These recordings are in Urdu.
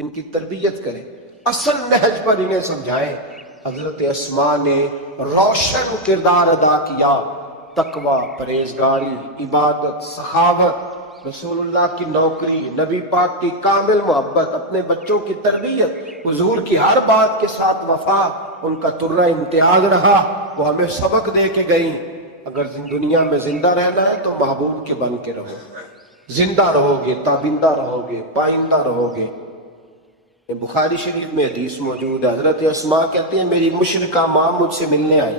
ان کی تربیت کریں، اصل نہج پر انہیں سمجھائیں۔ حضرت اسماء نے روشن کردار ادا کیا، تقوی، پرہیزگاری، عبادت، سخاوت، رسول اللہ کی نوکری، نبی پاک کی کامل محبت، اپنے بچوں کی تربیت، حضور کی ہر بات کے ساتھ وفا، ان کا ترہ امتیاز رہا۔ وہ ہمیں سبق دے کے گئیں، اگر دنیا میں زندہ رہنا ہے تو محبوب کے بن کے رہو، زندہ رہو گے، تابندہ رہو گے، پائندہ رہو گے۔ بخاری شریف میں حدیث موجود ہے، حضرت اسماء کہتے ہیں میری مشرکہ ماں مجھ سے ملنے آئی،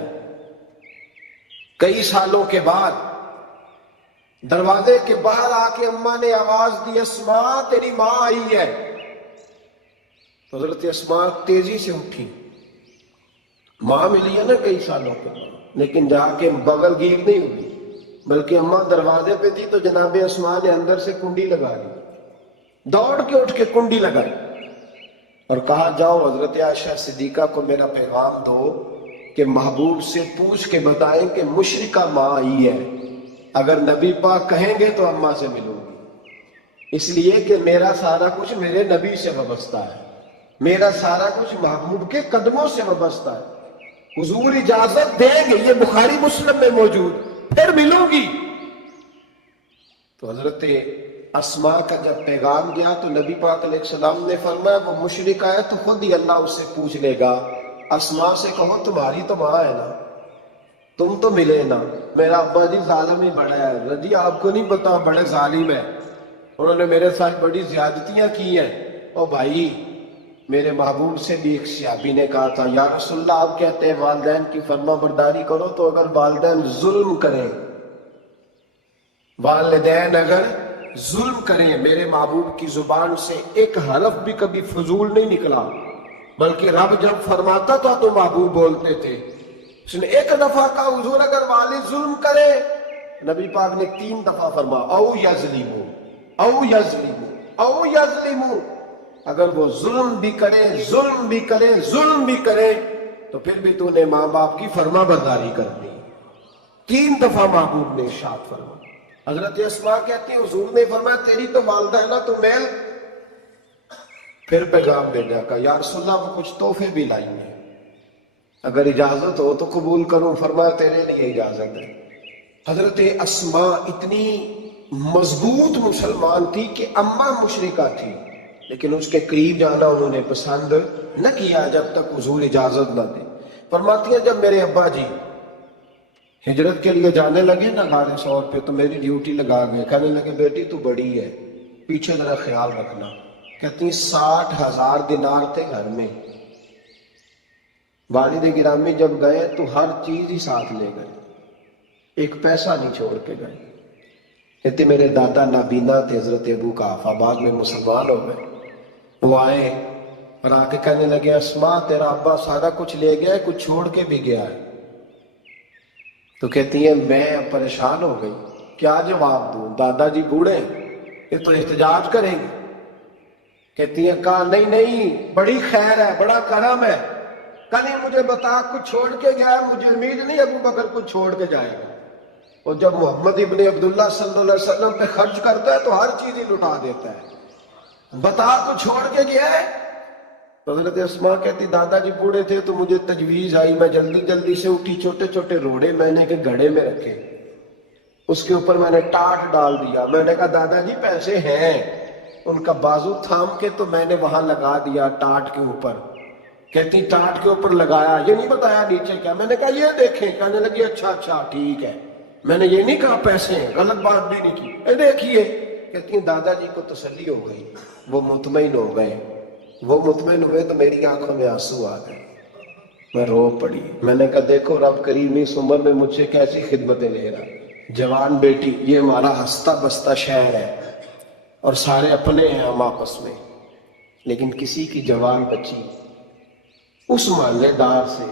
کئی سالوں کے بعد دروازے کے باہر آ کے اماں نے آواز دی، اسماء تیری ماں آئی ہے۔ تو حضرت اسماء تیزی سے اٹھی، ماں ملی ہے نا کئی سالوں کے بعد، لیکن جا کے بغل گیر نہیں ہوئی، بلکہ اماں دروازے پہ تھی تو جناب اسماء نے اندر سے کنڈی لگا لی، دوڑ کے اٹھ کے کنڈی لگائی اور کہا جاؤ حضرت عائشہ صدیقہ کو میرا پیغام دو کہ محبوب سے پوچھ کے بتائیں کہ مشرکہ ماں آئی ہے، اگر نبی پاک کہیں گے تو اماں سے ملوں گی، اس لیے کہ میرا سارا کچھ میرے نبی سے وابستہ ہے، میرا سارا کچھ محبوب کے قدموں سے وابستہ ہے، حضور اجازت دیں گے، یہ بخاری مسلم میں موجود، پھر ملوں گی۔ تو حضرت اسماء کا جب پیغام گیا تو نبی پاک علیہ السلام نے فرمایا وہ مشرک ہے تو خود ہی اللہ اس سے پوچھ لے گا، اسماء سے کہو تمہاری تو ماں ہے نا، تم تو ملے نا، میرا ابا جی ظالم ہی بڑا ہے، رضی آپ کو نہیں پتا بڑے ظالم ہیں، انہوں نے میرے ساتھ بڑی زیادتیاں کی ہیں۔ او بھائی، میرے محبوب سے بھی ایک صحابی نے کہا تھا یا رسول اللہ آپ کہتے ہیں والدین کی فرما برداری کرو، تو اگر والدین ظلم کریں، والدین اگر ظلم کریں، میرے محبوب کی زبان سے ایک حرف بھی کبھی فضول نہیں نکلا، بلکہ رب جب فرماتا تھا تو محبوب بولتے تھے۔ اس نے ایک دفعہ کہا حضور اگر والد ظلم کرے، نبی پاک نے 3 دفعہ فرما او یظلمو او یظلمو او یظلمو، اگر وہ ظلم بھی کرے، ظلم بھی کرے، ظلم بھی کرے، تو پھر بھی تو نے ماں باپ کی فرما برداری کرنی۔ 3 دفعہ محبوب نے ارشاد فرمایا۔ حضرت اسماء کہتی ہیں حضور نے فرمایا تیری تو والدہ ہے نا، تو میل۔ پھر پیغام بھیجا کہ یا رسول اللہ وہ کچھ تحفے بھی لائی ہیں، اگر اجازت ہو تو قبول کروں، فرمایا تیرے لیے اجازت ہے۔ حضرت اسماء اتنی مضبوط مسلمان تھی کہ اماں مشرکہ تھی، لیکن اس کے قریب جانا انہوں نے پسند نہ کیا جب تک حضور اجازت نہ دے۔ فرماتی ہیں جب میرے ابا جی ہجرت کے لیے جانے لگے نا غار ثور پہ، تو میری ڈیوٹی لگا گئے، کہنے لگے بیٹی تو بڑی ہے، پیچھے ذرا خیال رکھنا۔ کہتی ہیں 60,000 دینار تھے گھر میں، والد گرامی جب گئے تو ہر چیز ہی ساتھ لے گئے، ایک پیسہ نہیں چھوڑ کے گئے۔ کہتے میرے دادا نابینا تھے حضرت ابو قحافہ، بعد میں مسلمان ہو گئے، وہ آئے اور آ کے کہنے لگے اسماء تیرا ابا سارا کچھ لے گیا ہے، کچھ چھوڑ کے بھی گیا ہے۔ تو کہتی ہیں میں پریشان ہو گئی، کیا جواب دوں، دادا جی بوڑھے یہ تو احتجاج کریں گے۔ کہتی ہیں کہا نہیں نہیں بڑی خیر ہے، بڑا کرم ہے، کہا نہیں مجھے بتا کچھ چھوڑ کے گیا ہے، مجھے امید نہیں ابو بکر کچھ چھوڑ کے جائے گا۔ اور جب محمد ابن عبداللہ صلی اللہ علیہ وسلم پہ خرچ کرتا ہے تو ہر چیز ہی لٹا دیتا ہے، بتا کچھ چھوڑ کے گیا ہے۔ تو حضرت اسماء کہتی دادا جی بوڑھے تھے تو مجھے تجویز آئی، میں جلدی جلدی سے اٹھی، چھوٹے چھوٹے روڑے میں نے کہ گھڑے میں رکھے، اس کے اوپر میں نے ٹاٹ ڈال دیا، میں نے کہا دادا جی پیسے ہیں، ان کا بازو تھام کے تو میں نے وہاں لگا دیا ٹاٹ کے اوپر۔ کہتی ٹاٹ کے اوپر لگایا، یہ نہیں بتایا نیچے کیا، میں نے کہا یہ دیکھیں، کہنے لگی اچھا اچھا ٹھیک ہے، میں نے یہ نہیں کہا پیسے ہیں، غلط بات بھی نہیں کی، اے دیکھیے۔ کہتی ہیں دادا جی کو تسلی ہو گئی، وہ مطمئن ہو گئے، وہ مطمئن ہوئے تو میری آنکھوں میں آنسو آ گئے، میں رو پڑی۔ میں نے کہا دیکھو رب کریم اس عمر میں مجھ سے کیسی خدمتیں لے رہا، جوان بیٹی، یہ ہمارا ہنستا بستا شہر ہے اور سارے اپنے ہیں ہم آپس میں، لیکن کسی کی جوان بچی اس محلے دار سے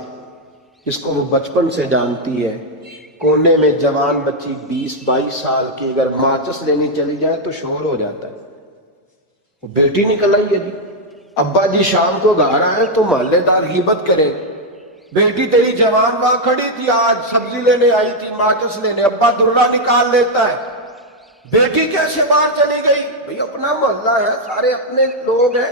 جس کو وہ بچپن سے جانتی ہے، کونے میں جوان بچی 20-22 سال کی اگر ماچس لینی چلی جائے تو شور ہو جاتا ہے، وہ بیٹی نکل آئی ہے جی، ابا جی شام کو گھر آئے تو محلے دار غیبت کرے، بیٹی تیری جوان وہاں کھڑی تھی، آج سبزی لینے آئی تھی، ماچس لینے، ابا درڑا نکال لیتا ہے، بیٹی کیسے باہر چلی گئی؟ بھئی اپنا محلہ ہے، سارے اپنے لوگ ہیں،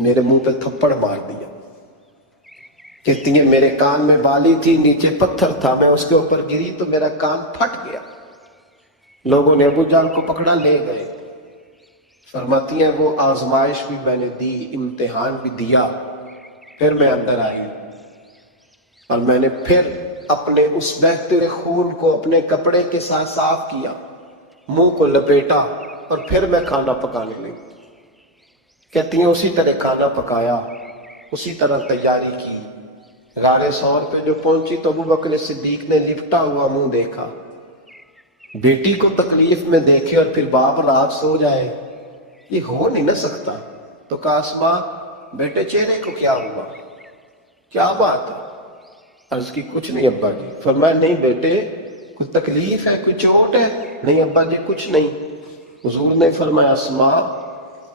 میرے منہ پہ تھپڑ مار دیا. کہتی ہیں میرے کان میں بالی تھی, نیچے پتھر تھا, میں اس کے اوپر گری تو میرا کان پھٹ گیا. لوگوں نے ابو جان کو پکڑا لے گئے. فرماتی ہیں وہ آزمائش بھی میں نے دی, امتحان بھی دیا, پھر میں اندر آئی اور میں نے پھر اپنے اس بہتے ہوئے خون کو اپنے کپڑے کے ساتھ صاف کیا, منہ کو لپیٹا اور پھر میں کھانا پکانے لگی. کہتی ہیں اسی طرح کھانا پکایا, اسی طرح تیاری کی. غار ثور پہ جو پہنچی تو ابو بکر صدیق نے لپٹا ہوا منہ دیکھا. بیٹی کو تکلیف میں دیکھے اور پھر باپ رات سو جائے, یہ ہو نہیں نہ سکتا. تو کہا اسماء بیٹے چہرے کو کیا ہوا, کیا بات ہے؟ عرض کی کچھ نہیں ابا جی. فرمایا نہیں بیٹے کوئی تکلیف ہے, کوئی چوٹ ہے؟ نہیں ابا جی کچھ نہیں. حضور نے فرمایا اسماء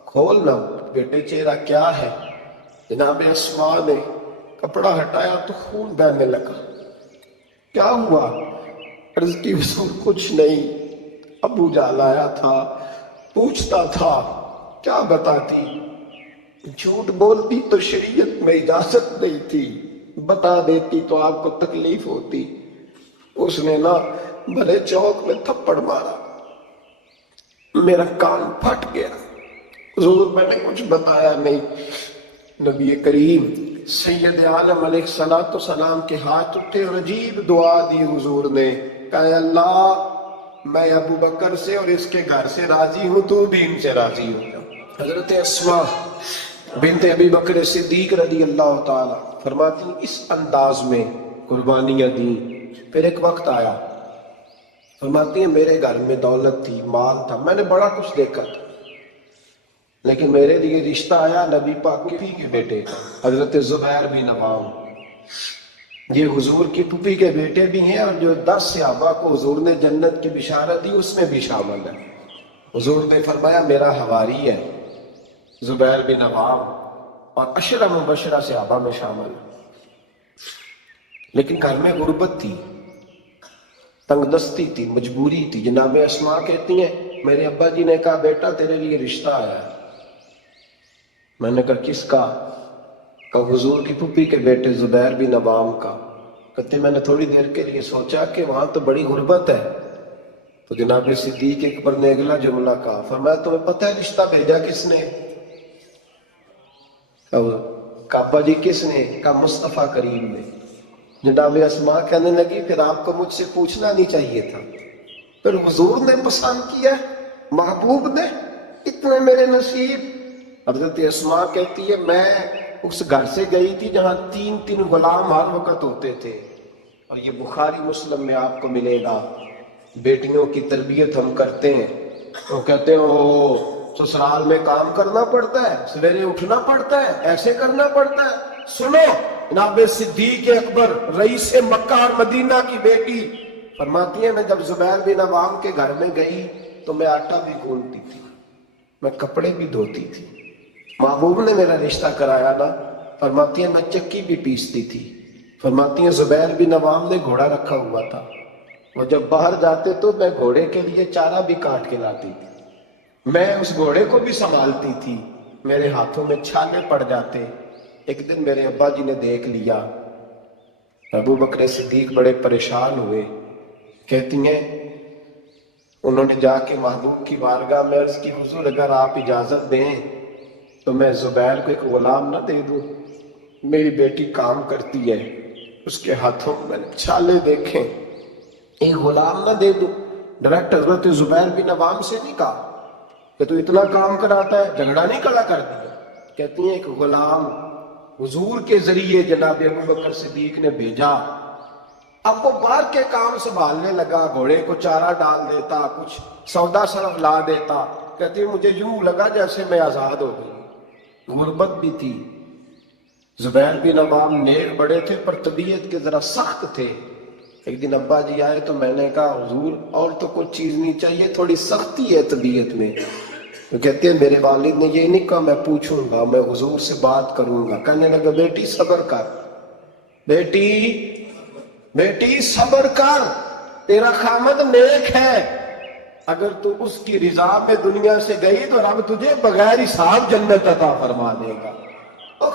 کھولنا بیٹے چہرہ کیا ہے. جناب اسماء نے کپڑا ہٹایا تو خون بہنے لگا. کیا ہوا؟ عرض کی حضور کچھ نہیں, ابو جان آیا تھا, پوچھتا تھا کیا بتاتی, جھوٹ بولتی تو شریعت میں اجازت نہیں تھی, بتا دیتی تو آپ کو تکلیف ہوتی. اس نے نا بھلے چوک میں تھپڑ مارا, میرا کان پھٹ گیا. حضور میں نے کچھ بتایا نہیں. نبی کریم سید عالم علیہ الصلوۃ والسلام کے ہاتھ اٹھے اور عجیب دعا دی حضور نے. کہا اللہ میں ابو بکر سے اور اس کے گھر سے راضی ہوں, تو بھی ان سے راضی ہو جا. حضرت اسماء بنت ابی بکر صدیق رضی اللہ تعالی فرماتی اس انداز میں قربانیاں دیں. پھر ایک وقت آیا, فرماتی ہیں میرے گھر میں دولت تھی, مال تھا, میں نے بڑا کچھ دیکھا تھا, لیکن میرے لیے رشتہ آیا نبی پاک کی پھوپھی کے بیٹے کا, حضرت زبیر بن عوام. یہ حضور کی پھوپھی کے بیٹے بھی ہیں, اور جو 10 صحابہ کو حضور نے جنت کی بشارت دی اس میں بھی شامل ہے. حضور نے فرمایا میرا حواری ہے زبیر بن عوام, اور 10 مبشرہ صحابہ میں شامل ہے. لیکن گھر میں غربت تھی, تنگ دستی تھی, مجبوری تھی. جناب اسماء کہتی ہیں میرے ابا جی نے کہا بیٹا تیرے لیے رشتہ آیا ہے. میں نے کہا کس کا؟ کہ حضور کی پھوپھی کے بیٹے زبیر بن عوام کا. کہتے میں نے تھوڑی دیر کے لیے سوچا کہ وہاں تو بڑی غربت ہے. تو جناب صدیق اکبر نے اگلا جملہ کہا, فرمایا تمہیں پتہ ہے رشتہ بھیجا کس نے؟ کہا ابا جی کس نے؟ کہا مصطفیٰ کریم نے. جناب اسماء کہنے لگی پھر آپ کو مجھ سے پوچھنا نہیں چاہیے تھا, پھر حضور نے پسند کیا, محبوب نے, اتنے میرے نصیب. حضرت اسماء کہتی ہے میں اس گھر سے گئی تھی جہاں 3 غلام ہر وقت ہوتے تھے, اور یہ بخاری مسلم میں آپ کو ملے گا. بیٹیوں کی تربیت ہم کرتے ہیں, وہ کہتے ہیں او سسرال میں کام کرنا پڑتا ہے, سویرے اٹھنا پڑتا ہے, ایسے کرنا پڑتا ہے. سنو جناب صدیق اکبر رئیس مکہ اور مدینہ کی بیٹی فرماتی ہے میں جب زبیر بن عوام کے گھر میں گئی تو میں آٹا بھی گھولتی تھی, میں کپڑے بھی دھوتی تھی. محبوب نے میرا رشتہ کرایا نا. فرماتی ہیں میں چکی بھی پیستی تھی. فرماتی ہیں زبیر بن عوام نے گھوڑا رکھا ہوا تھا, وہ جب باہر جاتے تو میں گھوڑے کے لیے چارہ بھی کاٹ کے لاتی تھی, میں اس گھوڑے کو بھی سنبھالتی تھی, میرے ہاتھوں میں چھالے پڑ جاتے. ایک دن میرے ابا جی نے دیکھ لیا, ابو بکر صدیق بڑے پریشان ہوئے. کہتی ہیں انہوں نے جا کے محبوب کی بارگاہ میں عرض کی حضور اگر آپ اجازت دیں تو میں زبیر کو ایک غلام نہ دے دوں, میری بیٹی کام کرتی ہے, اس کے ہاتھوں میں نے چھالے دیکھیں, ایک غلام نہ دے دوں. ڈائریکٹ حضرت زبیر بن عوام سے نہیں کہا کہ تو اتنا کام کراتا ہے, جھگڑا نہیں کھڑا کر دیا. کہتی ہیں ایک غلام حضور کے ذریعے جناب ابو بکر صدیق نے بھیجا. اب وہ باہر کے کام سنبھالنے لگا, گھوڑے کو چارہ ڈال دیتا, کچھ سودا صرف لا دیتا. کہتی ہیں مجھے یوں لگا جیسے میں آزاد ہو گئی. غربت بھی تھی. زبیر بن عوام نیک بڑے تھے پر طبیعت کے ذرا سخت تھے. ایک دن ابا جی آئے تو میں نے کہا حضور اور تو کوئی چیز نہیں چاہیے, تھوڑی سختی ہے طبیعت میں. تو کہتے ہیں میرے والد نے یہ نہیں کہا میں پوچھوں گا, میں حضور سے بات کروں گا. کہنے لگا بیٹی صبر کر, بیٹی صبر کر, تیرا خامد نیک ہے, اگر تو اس کی رضا میں دنیا سے گئی تو رب تجھے بغیر حساب جنت عطا فرما دے گا.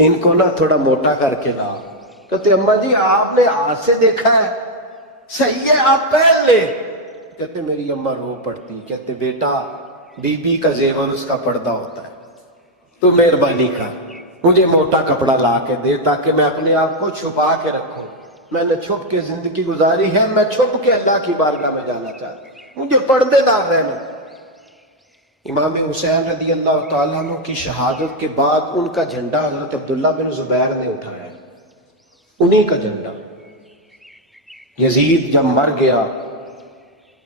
ان کو نا تھوڑا موٹا کر کے لا. کہتے اماں جی آپ نے ہاتھ سے دیکھا ہے, صحیح ہے آپ پہن لے. کہتے میری اماں رو پڑتی, کہتے بیٹا بی بی کا زیور اس کا پردہ ہوتا ہے, تو مہربانی کر مجھے موٹا کپڑا لا کے دے تاکہ میں اپنے آپ کو چھپا کے رکھوں. میں نے چھپ کے زندگی گزاری ہے, میں چھپ کے اللہ کی بارگاہ میں جانا چاہتا ہوں, مجھے پردے دار رہنا. امام حسین رضی اللہ تعالیٰ عنہ کی شہادت کے بعد ان کا جھنڈا حضرت عبداللہ بن زبیر نے اٹھایا, انہی کا جھنڈا. یزید جب مر گیا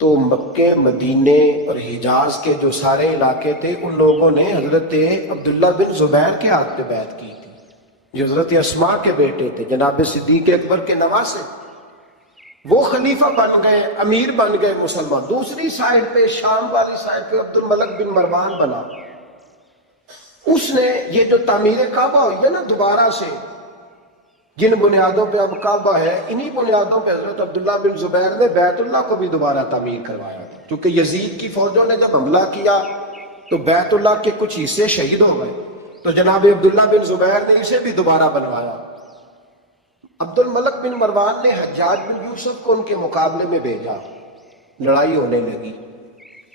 تو مکے مدینے اور حجاز کے جو سارے علاقے تھے ان لوگوں نے حضرت عبداللہ بن زبیر کے ہاتھ پہ بیعت کی تھی, جو حضرت اسماء کے بیٹے تھے, جناب صدیق اکبر کے نواسے. وہ خلیفہ بن گئے, امیر بن گئے مسلمان. دوسری سائڈ پہ شام والی سائڈ پہ عبد الملک بن مروان بنا. اس نے یہ جو تعمیر کعبہ ہوئی ہے نا دوبارہ سے, جن بنیادوں پہ اب کعبہ ہے, انہی بنیادوں پہ حضرت عبداللہ بن زبیر نے بیت اللہ کو بھی دوبارہ تعمیر کروایا. کیونکہ یزید کی فوجوں نے جب حملہ کیا تو بیت اللہ کے کچھ حصے شہید ہو گئے, تو جناب عبداللہ بن زبیر نے اسے بھی دوبارہ بنوایا. عبد الملک بن مروان نے حجاج بن یوسف کو ان کے مقابلے میں بھیجا, لڑائی ہونے لگی,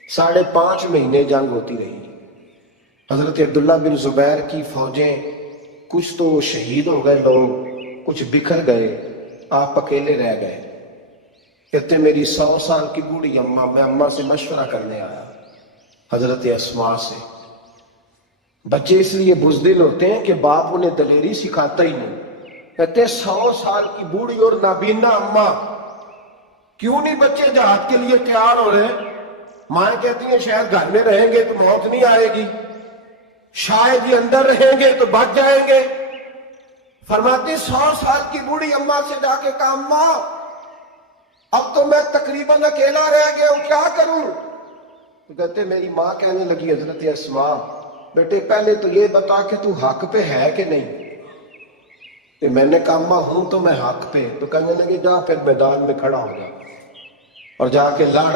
5.5 مہینے جنگ ہوتی رہی. حضرت عبداللہ بن زبیر کی فوجیں کچھ تو شہید ہو گئے لوگ, کچھ بکھر گئے, آپ اکیلے رہ گئے. کہتے میری 100 سال کی بوڑھی اماں, میں اماں سے مشورہ کرنے آیا, حضرت اسماء سے. بچے اس لیے بزدل ہوتے ہیں کہ باپ انہیں دلیری سکھاتا ہی نہیں. کہتے 100 سال کی بوڑھی اور نابینا اماں, کیوں نہیں بچے جہاد کے لیے تیار ہو رہے؟ مائیں کہتی ہیں شاید گھر میں رہیں گے تو موت نہیں آئے گی, شاید یہ اندر رہیں گے تو بچ جائیں گے. فرماتی 100 سال کی بوڑھی اماں سے جا کے کہا اماں اب تو میں تقریباً اکیلا رہ گیا ہوں, کیا کروں؟ تو کہتے میری ماں کہنے لگی حضرت اسماء بیٹے پہلے تو یہ بتا کہ تو حق پہ ہے کہ نہیں. کہ میں نے کہا اماں ہوں تو میں حق پہ. تو کہنے لگے جا پھر میدان میں کھڑا ہو جا اور جا کے لڑ,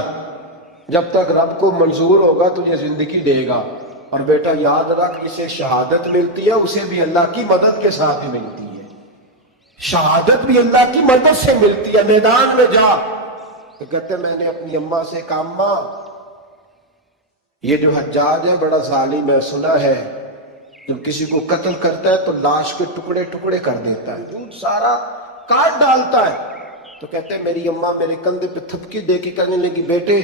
جب تک رب کو منظور ہوگا تجھے زندگی دے گا. اور بیٹا یاد رکھ جسے شہادت ملتی ہے اسے بھی اللہ کی مدد کے ساتھ ہی ملتی ہے, شہادت بھی اللہ کی مدد سے ملتی ہے, میدان میں جا. تو کہتے میں نے اپنی اماں سے کہا اماں یہ جو حجاج ہے بڑا ظالم ہے, سنا ہے جب کسی کو قتل کرتا ہے تو لاش کے ٹکڑے ٹکڑے کر دیتا ہے, دودھ سارا کاٹ ڈالتا ہے. تو کہتے ہیں میری اماں میرے کندھے پہ تھپکی دے کے کہنے لگی بیٹے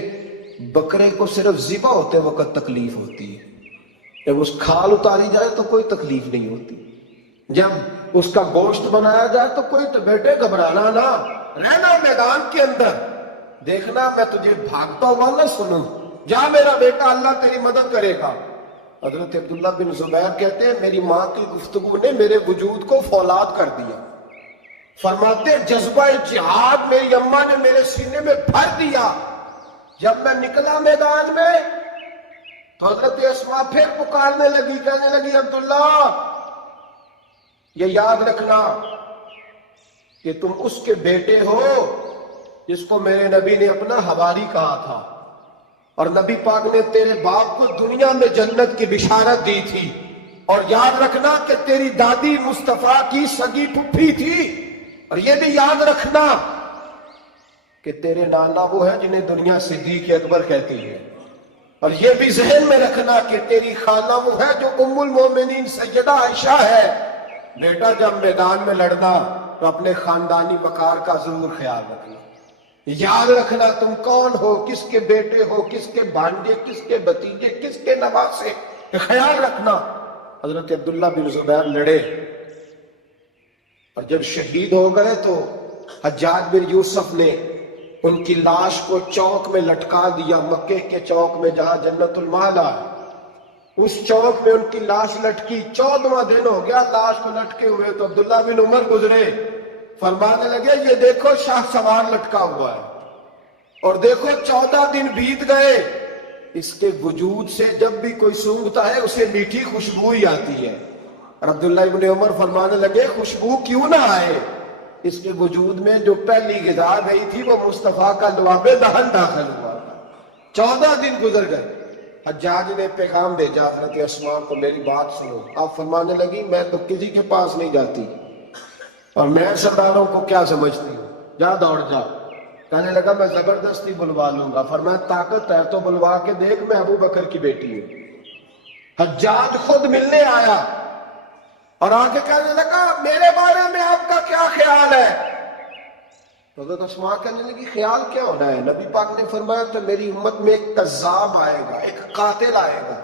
بکرے کو صرف ذبح ہوتے وقت تکلیف ہوتی ہے, جب اس کھال اتاری جائے تو کوئی تکلیف نہیں ہوتی, جب اس کا گوشت بنایا جائے تو کوئی. تو بیٹے گھبرانا نہ, رہنا میدان کے اندر, دیکھنا میں تجھے بھاگتا ہوا نہ سنوں, جا میرا بیٹا اللہ تیری مدد کرے گا. حضرت عبداللہ بن زبیر کہتے ہیں میری ماں کی گفتگو نے میرے وجود کو فولاد کر دیا. فرماتے جذبہ جہاد میری اماں نے میرے سینے میں بھر دیا. جب میں نکلا میدان میں تو حضرت اسماء پھر پکارنے لگی, کہنے لگی عبداللہ یہ یاد رکھنا کہ تم اس کے بیٹے ہو جس کو میرے نبی نے اپنا حواری کہا تھا, اور نبی پاک نے تیرے باپ کو دنیا میں جنت کی بشارت دی تھی. اور یاد رکھنا کہ تیری دادی مصطفیٰ کی سگی پھپھی تھی, اور یہ بھی یاد رکھنا کہ تیرے نانا وہ ہے جنہیں دنیا صدیق اکبر کہتی ہے, اور یہ بھی ذہن میں رکھنا کہ تیری خالہ وہ ہے جو ام المومنین سیدہ عائشہ ہے. بیٹا جب میدان میں لڑنا تو اپنے خاندانی وقار کا ضرور خیال رکھنا, یاد رکھنا تم کون ہو, کس کے بیٹے ہو, کس کے بھانجے, کس کے بھتیجے, کس کے نواسے, خیال رکھنا. حضرت عبداللہ بن زبیر لڑے اور جب شہید ہو گئے تو حجاج بن یوسف نے ان کی لاش کو چوک میں لٹکا دیا, مکے کے چوک میں جہاں جنت المالا ہے, اس چوک میں ان کی لاش لٹکی. 14واں دن ہو گیا لاش کو لٹکے ہوئے, تو عبداللہ بن عمر گزرے, فرمانے لگے یہ دیکھو شاہ سوار لٹکا ہوا ہے, اور دیکھو 14 دن بیت گئے, اس کے وجود سے جب بھی کوئی سونگھتا ہے اسے میٹھی خوشبو ہی آتی ہے. اور عبداللہ ابن عمر فرمانے لگے خوشبو کیوں نہ آئے, اس کے وجود میں جو پہلی غذا گئی تھی وہ مصطفیٰ کا لعاب دہن داخل ہوا. 14 دن گزر گئے, حجاج نے پیغام بھیجا حضرت اسماء کو، میری بات سنو۔ آپ فرمانے لگی میں تو کسی کے پاس نہیں جاتی، اور میں سرداروں کو کیا سمجھتی ہوں، جا دوڑ جا۔ کہنے لگا میں زبردستی بلوا لوں گا۔ فرمایا طاقت ہے تو بلوا کے دیکھ، میں ابو بکر کی بیٹی ہوں۔ حجاج خود ملنے آیا اور آگے کہنے لگا میرے بارے میں آپ کا کیا خیال ہے؟ حضرت اسماء کہنے لگی خیال کیا ہونا ہے؟ نبی پاک نے فرمایا تو میری امت میں ایک کذاب آئے گا، ایک قاتل آئے گا۔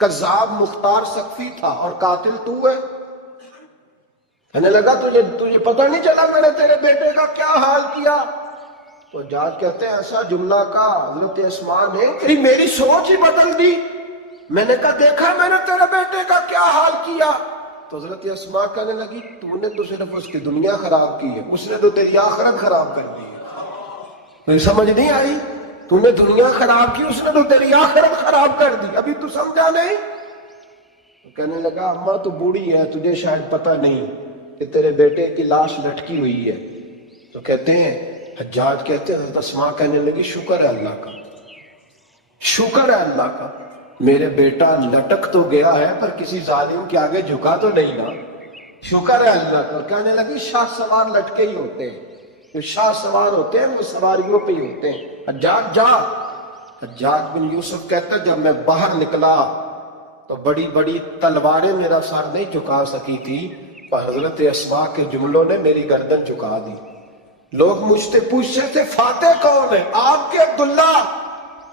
کذاب مختار سقفی تھا اور قاتل تو ہے۔ کہنے لگا تجھے پتہ نہیں چلا میں نے تیرے بیٹے کا کیا حال کیا؟ تو حجاج کہتے ہیں ایسا جملہ کا حضرت اسماء نے میری سوچ ہی بدل دی۔ میں نے کہا دیکھا میں نے تیرے بیٹے کا کیا حال کیا؟ تو حضرت اسماء کہنے لگی تو نے تو صرف اس کی دنیا خراب کی ہے، اس نے تو تیری آخرت خراب کر دی ہے۔ مجھے سمجھ نہیں آئی؟ تو نے دنیا خراب کی، اس نے تو تیری آخرت خراب کر دی، ابھی تو سمجھا نہیں؟ تو کہنے لگا اماں تو بوڑھی ہے، تجھے شاید پتہ نہیں کہ تیرے بیٹے کی لاش لٹکی ہوئی ہے۔ تو کہتے ہیں حجاج کہتے ہیں حضرت اسماء کہنے لگی شکر ہے اللہ کا، شکر ہے اللہ کا، میرے بیٹا لٹک تو گیا ہے پر کسی ظالم کے آگے جھکا تو نہیں نا، شکر ہے اللہ کا۔ کہنے لگی شاہ سوار لٹکے ہی ہوتے ہیں، جو شاہ سوار ہوتے ہیں وہ سواریوں پہ ہی ہوتے ہیں، حجاج جا۔ حجاج بن یوسف کہتا ہے جب میں باہر نکلا تو بڑی بڑی تلواریں میرا سر نہیں جھکا سکی تھی، پر حضرت اسماء کے جملوں نے میری گردن جھکا دی۔ لوگ مجھ سے پوچھتے تھے فاتح کون ہے؟ آپ کے عبداللہ۔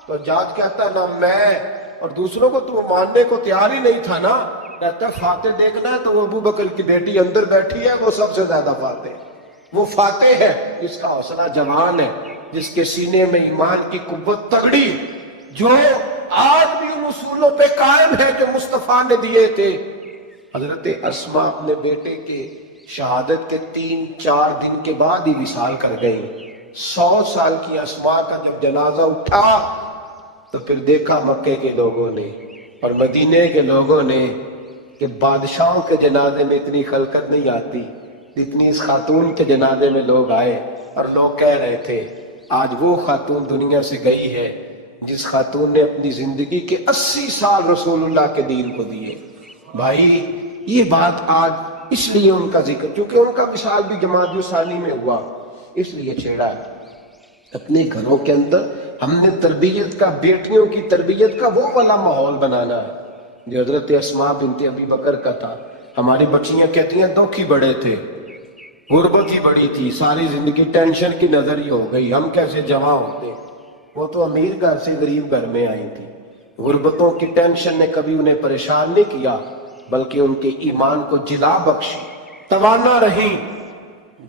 تو حجاج کہتا ہے نہ میں اور دوسروں کو تو ماننے کو تیار ہی نہیں تھا نا، کہتا ہے فاتح دیکھنا ہے تو وہ ابو بکر کی بیٹی اندر بیٹھی ہے، وہ سب سے زیادہ فاتح، وہ فاتح ہے جس کا حوصلہ جوان ہے، جس کے سینے میں ایمان کی قوت تگڑی، جو آج بھی ان اصولوں پہ قائم ہے جو مصطفیٰ نے دیے تھے۔ حضرت اسماء اپنے بیٹے کے شہادت کے 3-4 دن کے بعد ہی وصال کر گئی۔ 100 سال کی اسماء کا جب جنازہ اٹھا تو پھر دیکھا مکے کے لوگوں نے اور مدینے کے لوگوں نے کہ بادشاہوں کے جنازے میں اتنی خلقت نہیں آتی جتنی اس خاتون کے جنازے میں لوگ آئے، اور لوگ کہہ رہے تھے آج وہ خاتون دنیا سے گئی ہے جس خاتون نے اپنی زندگی کے 80 سال رسول اللہ کے دین کو دیے۔ بھائی یہ بات آج اس لیے ان کا ذکر، کیونکہ ان کا وصال بھی جمادی الثانی میں ہوا، اس لیے چھیڑا ہے۔ اپنے گھروں کے اندر ہم نے تربیت کا، بیٹیوں کی تربیت کا وہ والا ماحول بنانا ہے جو حضرت اسماء بنت ابی بکر کا تھا۔ ہماری بچیاں کہتی ہیں دکھ ہی بڑے تھے، غربت ہی بڑی تھی، ساری زندگی ٹینشن کی نظر ہی ہو گئی، ہم کیسے جوان ہوتے۔ وہ تو امیر گھر سے غریب گھر میں آئی تھی، غربتوں کی ٹینشن نے کبھی انہیں پریشان نہیں کیا بلکہ ان کے ایمان کو جلا بخشی، توانا رہی۔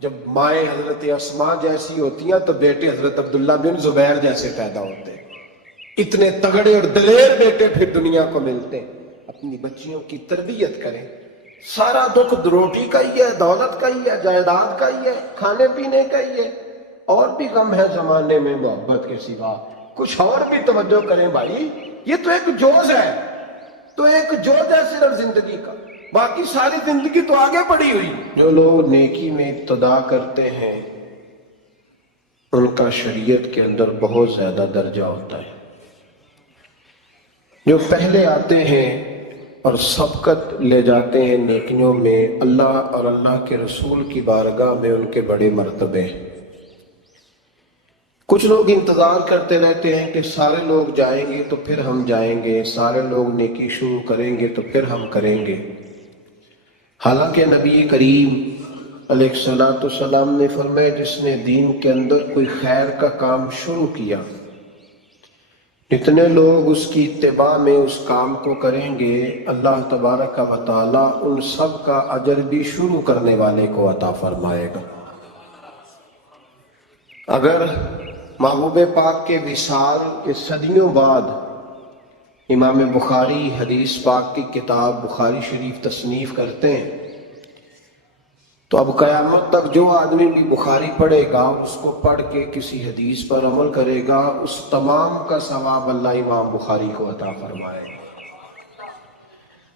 جب مائیں حضرت اسماء جیسی ہوتی ہیں تو بیٹے حضرت عبداللہ بن زبیر جیسے پیدا ہوتے ہیں۔ اتنے تگڑے اور دلیر بیٹے پھر دنیا کو ملتے ہیں۔ اپنی بچیوں کی تربیت کریں۔ سارا دکھ روٹی کا ہی ہے، دولت کا ہی ہے، جائیداد کا ہی ہے، کھانے پینے کا ہی ہے، اور بھی غم ہے زمانے میں محبت کے سوا، کچھ اور بھی توجہ کریں بھائی۔ یہ تو ایک جوز ہے، تو ایک جوز ہے صرف زندگی کا، باقی ساری زندگی تو آگے بڑھی ہوئی۔ جو لوگ نیکی میں ابتدا کرتے ہیں ان کا شریعت کے اندر بہت زیادہ درجہ ہوتا ہے۔ جو پہلے آتے ہیں اور سبقت لے جاتے ہیں نیکیوں میں، اللہ اور اللہ کے رسول کی بارگاہ میں ان کے بڑے مرتبے ہیں۔ کچھ لوگ انتظار کرتے رہتے ہیں کہ سارے لوگ جائیں گے تو پھر ہم جائیں گے، سارے لوگ نیکی شروع کریں گے تو پھر ہم کریں گے۔ حالانکہ نبی کریم علیہ الصلوۃ والسلام نے فرمایا جس نے دین کے اندر کوئی خیر کا کام شروع کیا، جتنے لوگ اس کی اتباع میں اس کام کو کریں گے، اللہ تبارک و تعالیٰ ان سب کا اجر بھی شروع کرنے والے کو عطا فرمائے گا۔ اگر محبوب پاک کے وصال کے صدیوں بعد امام بخاری حدیث پاک کی کتاب بخاری شریف تصنیف کرتے ہیں تو اب قیامت تک جو آدمی بھی بخاری پڑھے گا، اس کو پڑھ کے کسی حدیث پر عمل کرے گا، اس تمام کا ثواب اللہ امام بخاری کو عطا فرمائے گا۔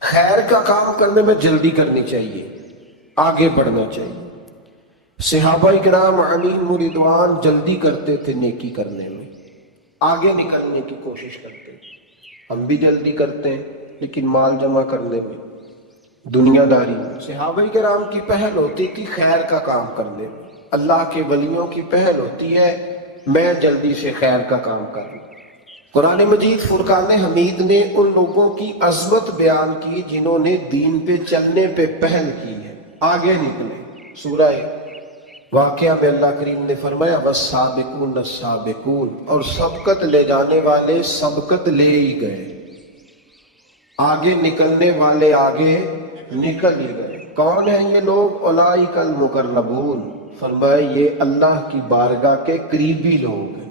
خیر کا کام کرنے میں جلدی کرنی چاہیے، آگے بڑھنا چاہیے۔ صحابہ کرام علیہم رضوان جلدی کرتے تھے نیکی کرنے میں، آگے نکلنے کی کوشش کرتے تھے۔ ہم بھی جلدی کرتے ہیں لیکن مال جمع کرنے میں، دنیا داری میں۔ صحابہ کرام کی پہل ہوتی تھی خیر کا کام کرنے میں، اللہ کے ولیوں کی پہل ہوتی ہے میں جلدی سے خیر کا کام کروں۔ قرآن مجید فرقان حمید نے ان لوگوں کی عظمت بیان کی جنہوں نے دین پہ چلنے پہ پہل کی ہے، آگے نکلے۔ سورہ واقعہ میں اللہ کریم نے فرمایا وَالسَّابِقُونَ السَّابِقُونَ، اور سبقت لے جانے والے سبقت لے ہی گئے، آگے نکلنے والے آگے نکل ہی گئے۔ کون ہیں یہ لوگ؟ اولئک المقربون، فرمایا یہ اللہ کی بارگاہ کے قریبی لوگ ہیں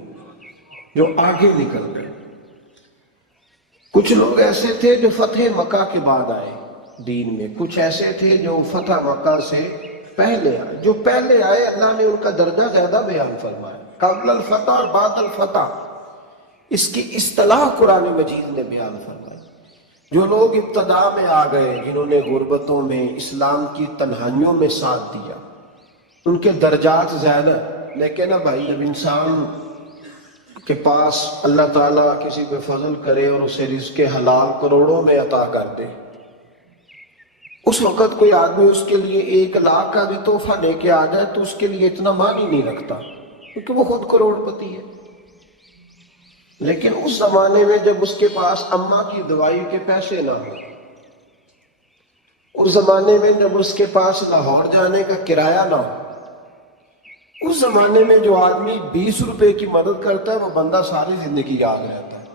جو آگے نکل گئے۔ کچھ لوگ ایسے تھے جو فتح مکہ کے بعد آئے دین میں، کچھ ایسے تھے جو فتح مکہ سے پہلے آئے۔ جو پہلے آئے اللہ نے ان کا درجہ زیادہ بیان فرمایا، قبل الفتح اور بعد الفتح، اس کی اصطلاح قرآن مجید نے بیان فرمائی۔ جو لوگ ابتدا میں آ گئے، جنہوں نے غربتوں میں اسلام کی تنہائیوں میں ساتھ دیا، ان کے درجات زیادہ۔ لیکن بھائی جب انسان کے پاس اللہ تعالیٰ کسی پہ فضل کرے اور اسے رزق حلال کروڑوں میں عطا کر دے، اس وقت کوئی آدمی اس کے لیے 1,00,000 کا بھی تحفہ لے کے آ جائے تو اس کے لیے اتنا مان ہی نہیں رکھتا، کیونکہ وہ خود کروڑ پتی ہے۔ لیکن اس زمانے میں جب اس کے پاس اماں کی دوائی کے پیسے نہ ہوں، اس زمانے میں جب اس کے پاس لاہور جانے کا کرایہ نہ ہو، اس زمانے میں جو آدمی 20 روپے کی مدد کرتا ہے وہ بندہ ساری زندگی یاد رہتا ہے،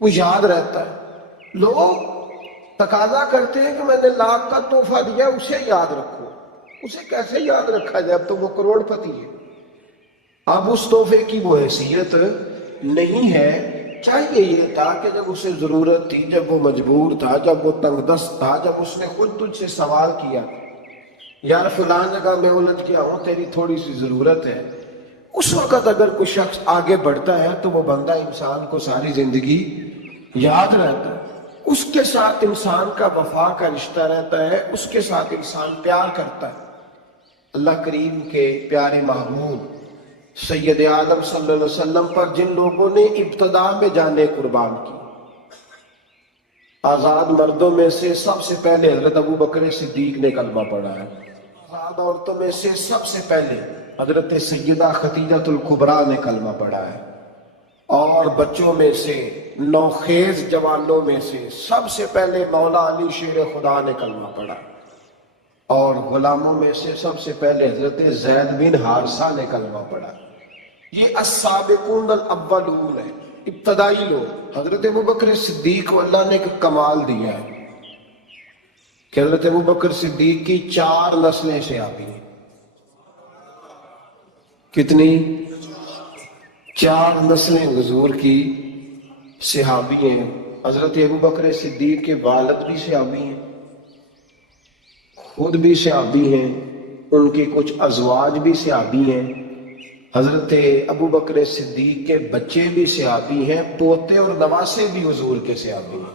وہ یاد رہتا ہے۔ لوگ تقاضا کرتے ہیں کہ میں نے 1,00,000 کا تحفہ دیا، اسے یاد رکھو۔ اسے کیسے یاد رکھا جائے؟ اب تو وہ کروڑ پتی ہے، اب اس تحفے کی وہ حیثیت نہیں ہے۔ چاہیے یہ تھا کہ جب اسے ضرورت تھی، جب وہ مجبور تھا، جب وہ تنگ دست تھا، جب اس نے خود تجھ سے سوال کیا یار فلان جگہ میں الجھ گیا ہوں، تیری تھوڑی سی ضرورت ہے، اس وقت اگر کوئی شخص آگے بڑھتا ہے تو وہ بندہ انسان کو ساری زندگی یاد رہتا ہے، اس کے ساتھ انسان کا وفا کا رشتہ رہتا ہے، اس کے ساتھ انسان پیار کرتا ہے۔ اللہ کریم کے پیارے محبوب سید عالم صلی اللہ علیہ وسلم پر جن لوگوں نے ابتدا میں جانیں قربان کی، آزاد مردوں میں سے سب سے پہلے حضرت ابو بکر صدیق نے کلمہ پڑھا ہے، آزاد عورتوں میں سے سب سے پہلے حضرت سیدہ خدیجہ الکبریٰ نے کلمہ پڑھا ہے، اور بچوں میں سے نوخیز جوانوں میں سے سب سے پہلے مولا علی شیر خدا نے کلمہ پڑھا، اور غلاموں میں سے سب سے پہلے حضرت زید بن حارثہ نے کلمہ پڑھا۔ یہ السابقون الاولون ہے، ابتدائی لوگ۔ حضرت ابوبکر صدیق کو اللہ نے ایک کمال دیا ہے کہ حضرت ابوبکر صدیق کی 4 نسلیں صحابی ہیں۔ کتنی؟ 4 نسلیں حضور کی صحابی ہیں۔ حضرت ابوبکر صدیق کے والد بھی صحابی ہیں، خود بھی صحابی ہیں، ان کے کچھ ازواج بھی صحابی ہیں، حضرت ابوبکر صدیق کے بچے بھی صحابی ہیں، پوتے اور نواسے بھی حضور کے صحابی ہیں۔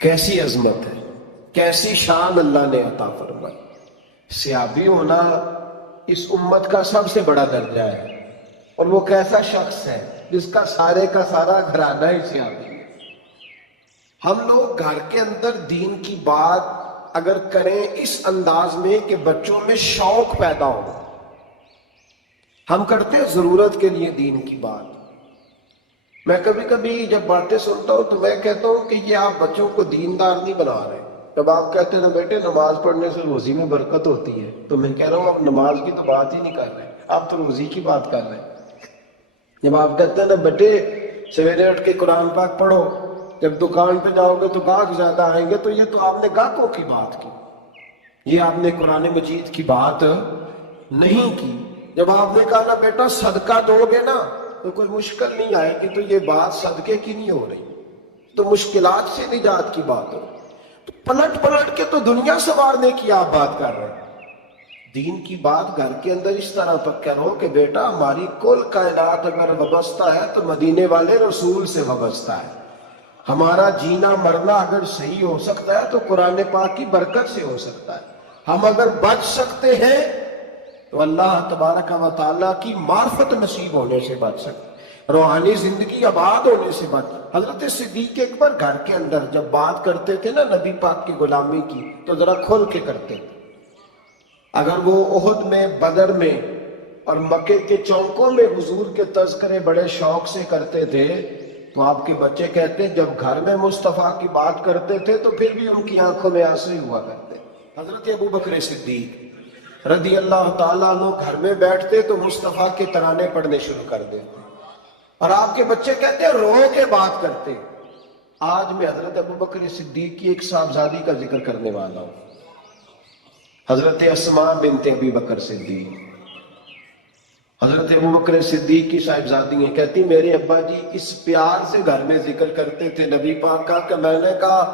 کیسی عظمت ہے، کیسی شان اللہ نے عطا فرمائی۔ صحابی ہونا اس امت کا سب سے بڑا درجہ ہے، اور وہ کیسا شخص ہے جس کا سارے کا سارا گھرانہ ہی صحابی ہے۔ ہم لوگ گھر کے اندر دین کی بات اگر کریں اس انداز میں کہ بچوں میں شوق پیدا ہو، ہم کرتے ہیں ضرورت کے لیے دین کی بات۔ میں کبھی کبھی جب باتیں سنتا ہوں تو میں کہتا ہوں کہ یہ آپ بچوں کو دیندار نہیں بنا رہے۔ جب آپ کہتے ہیں نا بیٹے نماز پڑھنے سے روزی میں برکت ہوتی ہے، تو میں کہہ رہا ہوں آپ نماز کی تو بات ہی نہیں کر رہے، آپ تو روزی کی بات کر رہے ہیں۔ جب آپ کہتے ہیں نا بیٹے سویرے اٹھ کے قرآن پاک پڑھو، جب دکان پہ جاؤ گے تو گاہک زیادہ آئیں گے، تو یہ تو آپ نے گاہکوں کی بات کی، یہ آپ نے قرآن مجید کی بات نہیں کی۔ جب آپ نے کہا نا بیٹا صدقہ دو گے نا تو کوئی مشکل نہیں آئے گی، تو یہ بات صدقے کی نہیں ہو رہی، تو مشکلات سے نجات کی بات ہو۔ تو پلٹ پلٹ کے تو دنیا سنوارنے کی آپ بات کر رہے ہیں۔ دین کی بات گھر کے اندر اس طرح تک کرو کہ بیٹا ہماری کل کائنات اگر وابستہ ہے تو مدینے والے رسول سے وابستہ ہے، ہمارا جینا مرنا اگر صحیح ہو سکتا ہے تو قرآن پاک کی برکت سے ہو سکتا ہے، ہم اگر بچ سکتے ہیں تو اللہ تبارک و تعالیٰ کی معرفت نصیب ہونے سے بچ سکتے۔ روحانی زندگی آباد ہونے سے بات. حضرت صدیق اکبر گھر کے اندر جب بات کرتے تھے نا نبی پاک کی غلامی کی تو ذرا کھول کے کرتے تھے. اگر وہ احد میں، بدر میں اور مکے کے چوکوں میں حضور کے تذکرے بڑے شوق سے کرتے تھے تو آپ کے بچے کہتے ہیں جب گھر میں مصطفیٰ کی بات کرتے تھے تو پھر بھی ان کی آنکھوں میں آنسو ہی ہوا کرتے. حضرت ابو بکر صدیق رضی اللہ تعالیٰ عنہ گھر میں بیٹھتے تو مصطفیٰ کے ترانے پڑھنے شروع کر دیتے اور آپ کے بچے کہتے ہیں رو کے بات کرتے. آج میں حضرت ابو بکر صدیق کی ایک صاحبزادی کا ذکر کرنے والا ہوں، حضرت اسماء بنت ابی بکر صدیق. حضرت ابو بکر صدیق کی صاحبزادی ہیں، کہتی میرے ابا جی اس پیار سے گھر میں ذکر کرتے تھے نبی پاک کا کہ میں نے کہا